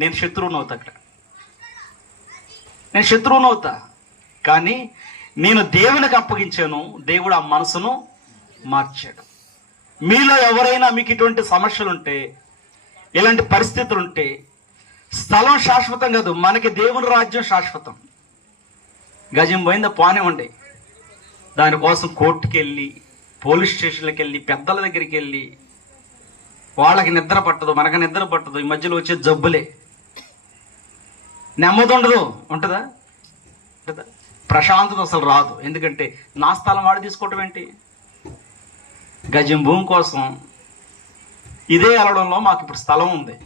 నేను శత్రువుని అవుతా, అక్కడ నేను శత్రువుని అవుతా. కానీ నేను దేవునికి అప్పగించాను, దేవుడు ఆ మనసును మార్చాడు. మీలో ఎవరైనా మీకు ఇటువంటి సమస్యలు ఉంటే, ఇలాంటి పరిస్థితులు ఉంటే, స్థలం శాశ్వతం కాదు, మనకి దేవుని రాజ్యం శాశ్వతం. గజం పోయిందా పోనివ్వండి, దానికోసం కోర్టుకి వెళ్ళి, పోలీస్ స్టేషన్లకు వెళ్ళి, పెద్దల దగ్గరికి వెళ్ళి, వాళ్ళకి నిద్ర పట్టదు, మనకు నిద్ర పట్టదు. ఈ మధ్యలో వచ్చే జబ్బులే, నెమ్మది ఉండదు. ఉంటుందా? ప్రశాంతత అసలు రాదు. ఎందుకంటే నా స్థలం వాడు తీసుకోవటం ఏంటి? గజం భూమి కోసం ఇదే వెళ్ళడంలో మాకు ఇప్పుడు స్థలం ఉంది.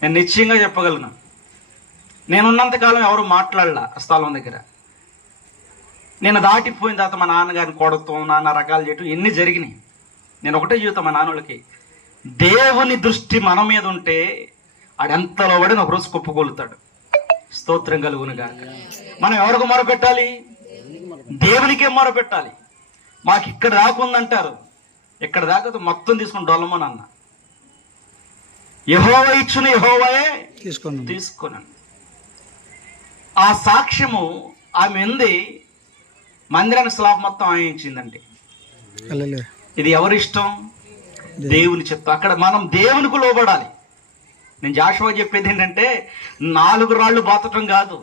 నేను నిశ్చయంగా చెప్పగలను, నేనున్నంతకాలం ఎవరు మాట్లాడలా స్థలం దగ్గర. నేను దాటిపోయిన తర్వాత మా నాన్నగారిని కొడతాం, నాన్న రకాలు చేయటం ఎన్ని జరిగినాయి. నేను ఒకటే చెబుతాను మా నాన్నోళ్ళకి, దేవుని దృష్టి మన మీద ఉంటే ఆడెంతలో పడిన ఒకరోజు కుప్పకూలుతాడు. స్తోత్రం కలుగును గాక. మనం ఎవరికి మొరపెట్టాలి? దేవునికే మొరపెట్టాలి. మాకు ఇక్కడ దాకుందంటారు, ఇక్కడ దాకా మొత్తం తీసుకుని డొల్లమని అన్న. యెహోవా ఇచ్చును యెహోవాయే తీసుకున్నాను. ఆ సాక్ష్యము ఆమె ఉంది. మందిరానికి స్లాబ్ మొత్తం ఆయించిందండి. ఇది ఎవరి ఇష్టం? దేవుని చిత్తం. అక్కడ మనం దేవునికి లోబడాలి. నేను జాషువా చెప్పేది ఏంటంటే, 4 రాళ్ళు బాతటం కాదు,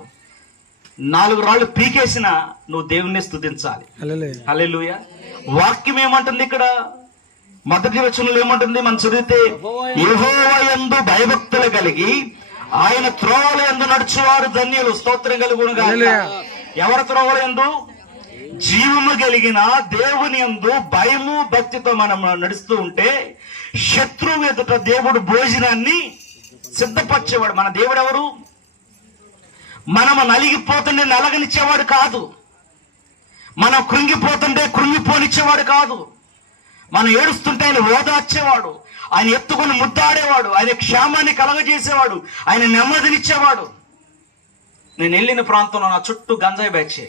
4 రాళ్ళు పీకేసిన నువ్వు దేవుణ్ణి స్తుతించాలి. హల్లెలూయా. వాక్యం ఏమంటుంది ఇక్కడ? మొదటి వచనంలో ఏమంటుంది? మనం చదివితే, యెహోవా యందు భయభక్తులు కలిగి ఆయన త్రోవల యందు నడుచువారు ధన్యులు. స్తోత్రం కలుగును గాక. ఎవరి త్రోవల యందు? జీవము కలిగిన దేవుని యందు భయము భక్తితో మనం నడుస్తూ ఉంటే శత్రువు ఎదుట దేవుడు భోజనాన్ని సిద్ధపరిచేవాడు. మన దేవుడు ఎవరు? మనము నలిగిపోతుండే నలగనిచ్చేవాడు కాదు, మనం కృంగిపోతుంటే కృంగిపోనిచ్చేవాడు కాదు, మనం ఏడుస్తుంటే ఆయన ఓదార్చేవాడు, ఆయన ఎత్తుకొని ముద్దాడేవాడు, ఆయన క్షేమాన్ని కలగజేసేవాడు, ఆయన నెమ్మదినిచ్చేవాడు. నేను వెళ్ళిన ప్రాంతంలో నా చుట్టూ గంజాయి బ్యాచే.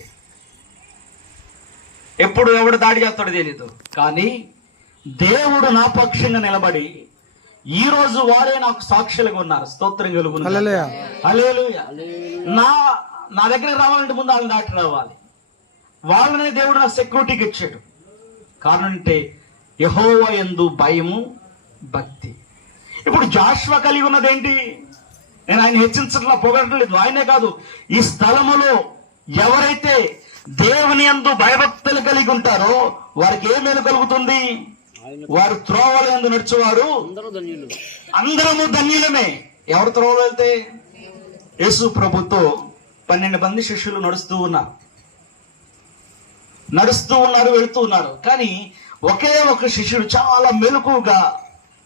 ఎప్పుడు ఎవడు దాడి చేస్తాడో తెలీదు, కానీ దేవుడు నా పక్షంగా నిలబడి ఈ రోజు వారే నాకు సాక్షులుగా ఉన్నారు. స్తోత్రం కలుగును. హల్లెలూయా. నా దగ్గరికి రావాలంటే ముందు వాళ్ళని దాటి రావాలి. వాళ్ళనే దేవుడు నాకు సెక్యూరిటీకి ఇచ్చాడు. కారణం అంటే యెహోవా యందు భయము భక్తి. ఇప్పుడు జాషువా కలిగి ఉన్నదేంటి? నేను ఆయన హెచ్చించట్లా, పొగడలేదు. ఆయనే కాదు, ఈ స్థలములో ఎవరైతే దేవుని యందు భయభక్తులు కలిగి ఉంటారో వారికి ఏ మేలు కలుగుతుంది? వారు త్రోవల యందు నడుచువారు అందరము ధన్యులమే. ఎవరు త్రోవలో వెళ్తే? యేసు ప్రభుతో 12 మంది శిష్యులు నడుస్తూ ఉన్నారు, వెళుతూ ఉన్నారు. కానీ ఒకే ఒక శిష్యుడు చాలా మెలకుగా,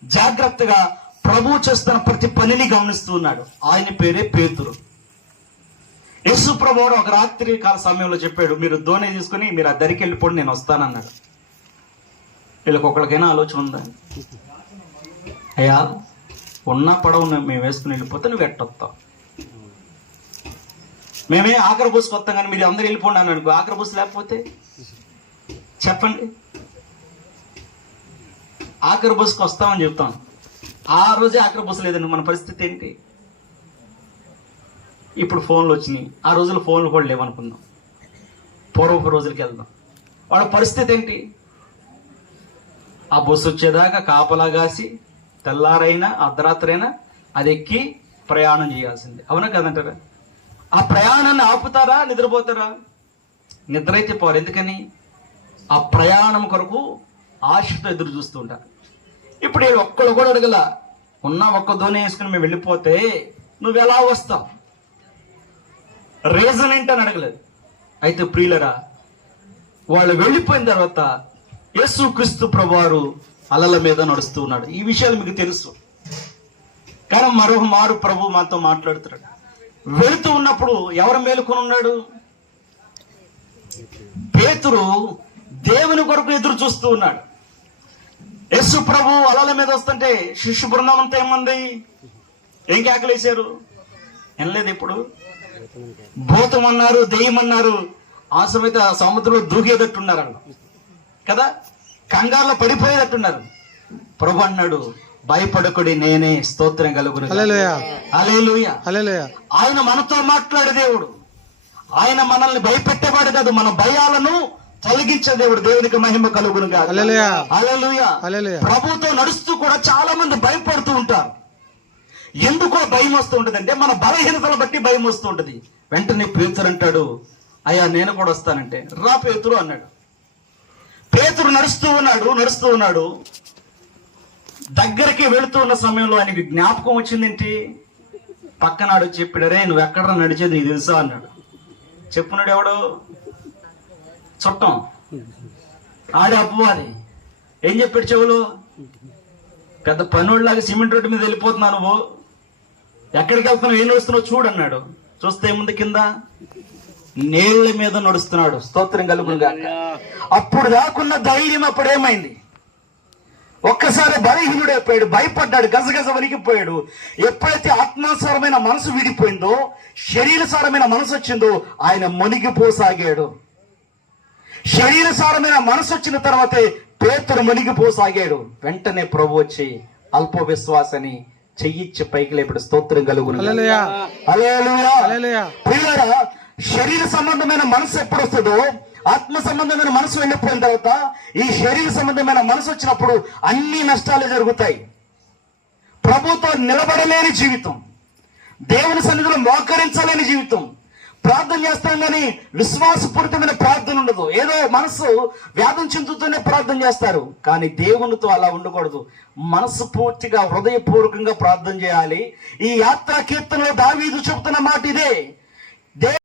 జాగ్రత్తగా ప్రభు చేస్తున్న ప్రతి పనిని గమనిస్తూ ఉన్నాడు. ఆయన పేరే పేతురు. యేసు ప్రభువు ఒక రాత్రి కాల సమయంలో చెప్పాడు, మీరు దోణి తీసుకుని మీరు ఆ దరికి వెళ్ళిపోండి, నేను వస్తానన్నాడు. వీళ్ళకి ఒకరికైనా ఆలోచన ఉందా? అయ్యా, ఉన్న పడవ మేము వేసుకుని వెళ్ళిపోతే నువ్వు ఎట్టొస్తావు, మేమే ఆఖరి బస్సుకు వస్తాం కానీ మీరు అందరూ వెళ్ళిపోండి అని అనుకో. ఆఖరి బస్సు లేకపోతే చెప్పండి, ఆఖరి బస్సుకు వస్తామని చెప్తాం, ఆ రోజే ఆఖరి బస్సు లేదండి, మన పరిస్థితి ఏంటి? ఇప్పుడు ఫోన్లు వచ్చినాయి, ఆ రోజులు ఫోన్లు కూడా లేవనుకుందాం, పూర్వపు రోజులకి వెళ్దాం. వాళ్ళ పరిస్థితి ఏంటి? ఆ బస్సు వచ్చేదాకా కాపలా కాసి తెల్లారైనా అర్ధరాత్రైనా అది ఎక్కి ప్రయాణం చేయాల్సిందే. అవునా కదంటారా? ఆ ప్రయాణాన్ని ఆపుతారా? నిద్రపోతారా? నిద్ర అయితే పోరు. ఎందుకని? ఆ ప్రయాణం కొరకు ఆశతో ఎదురు చూస్తూ ఉంటారు. ఇప్పుడు ఒక్కడు కూడా అడగల, ఉన్న ఒక్క దోణి వేసుకుని మేము వెళ్ళిపోతే నువ్వు ఎలా వస్తావు, రీజన్ ఏంటని అడగలేదు. అయితే ప్రియులరా, వాళ్ళు వెళ్ళిపోయిన తర్వాత యేసుక్రీస్తు ప్రభువారు అలల మీద నడుస్తూ ఉన్నాడు. ఈ విషయాలు మీకు తెలుసు. కానీ మారు ప్రభు మాతో మాట్లాడుతున్నాడు. వెళుతూ ఉన్నప్పుడు ఎవరు మేలుకొని ఉన్నాడు? పేతురు దేవుని కొరకు ఎదురు చూస్తూ ఉన్నాడు. యేసు ప్రభు అలల మీద వస్తుంటే శిష్యు బృందం అంతా ఏమంది? ఏం కేకలేశారు? వినలేదు. ఇప్పుడు భూతం అన్నారు, దెయ్యం అన్నారు, ఆ సమేత సముద్రంలో దూకేటట్టున్నారు కదా, కంగారులో పడిపోయేటట్టున్నారు. ప్రభు అన్నాడు, భయపడకుడి నేనే, స్తోత్రం కలుగును. హల్లెలూయా. ఆయన మనతో మాట్లాడే దేవుడు. ఆయన మనల్ని భయపెట్టేవాడు కాదు, మన భయాలను తొలగించే దేవుడు. దేవునికి మహిమ కలుగును గాక. హల్లెలూయా. ప్రభుతో నడుస్తూ కూడా చాలా మంది భయపడుతూ ఉంటారు. ఎందుకో భయం వస్తూ ఉంటుంది అంటే మన బలహీనతలు బట్టి భయం వస్తూ ఉంటుంది. వెంటనే పేతురు అంటాడు, అయ్యా నేను కూడా వస్తానంటే, రా పేతురు అన్నాడు. పేతురు నడుస్తూ ఉన్నాడు. దగ్గరికి వెళుతూ ఉన్న సమయంలో ఆయనకి జ్ఞాపకం వచ్చిందేంటి? పక్కనాడు చెప్పాడు, రే నువ్వు ఎక్కడ నడిచేది ఇది తెలుసా అన్నాడు. చెప్పున్నాడు ఎవడు? చుట్టం, ఆడే అప్పువాది. ఏం చెప్పాడు చెవులు? పెద్ద పనుడిలాగా సిమెంట్ రోడ్డు మీద వెళ్ళిపోతున్నావు నువ్వు, ఎక్కడికి వెళ్తున్నావు, ఏం నడుస్తున్నావు చూడు అన్నాడు. చూస్తే ఏముంది కింద? నీళ్ల మీద నడుస్తున్నాడు. స్తోత్రం కలుగును గాక. అప్పుడు దాకున్న ధైర్యం అప్పుడు ఏమైంది? ఒక్కసారి బలహీనుడైపోయాడు, భయపడ్డాడు, గజగజ వణికిపోయాడు. ఎప్పుడైతే ఆత్మాసారమైన మనసు విడిపోయిందో, శరీరసారమైన మనసు వచ్చిందో, ఆయన మునిగిపోసాగాడు. శరీరసారమైన మనసు వచ్చిన తర్వాతే పేతురు మునిగిపోసాగాడు. వెంటనే ప్రభు వచ్చి అల్ప విశ్వాసని చెయ్యిచ్చి పైకి లేపడు. స్తోత్రం కలుగును. హల్లెలూయా. ప్రియులారా, శరీర సంబంధమైన మనసు ఎప్పుడు వస్తుందో, ఆత్మ సంబంధమైన మనసు వెళ్ళిపోయిన తర్వాత ఈ శరీర సంబంధమైన మనసు వచ్చినప్పుడు అన్ని నష్టాలు జరుగుతాయి. ప్రభుతో నిలబడలేని జీవితం, దేవుని సన్నిధిలో మోకరించలేని జీవితం. ప్రార్థన చేస్తాం కానీ విశ్వాసపూరితమైన ప్రార్థన ఉండదు. ఏదో మనసు వ్యాధం చెందుతూనే ప్రార్థన చేస్తారు, కానీ దేవునితో అలా ఉండకూడదు. మనసు పూర్తిగా హృదయపూర్వకంగా ప్రార్థన చేయాలి. ఈ యాత్రా కీర్తనలో దావీదు చెబుతున్న మాట ఇదే.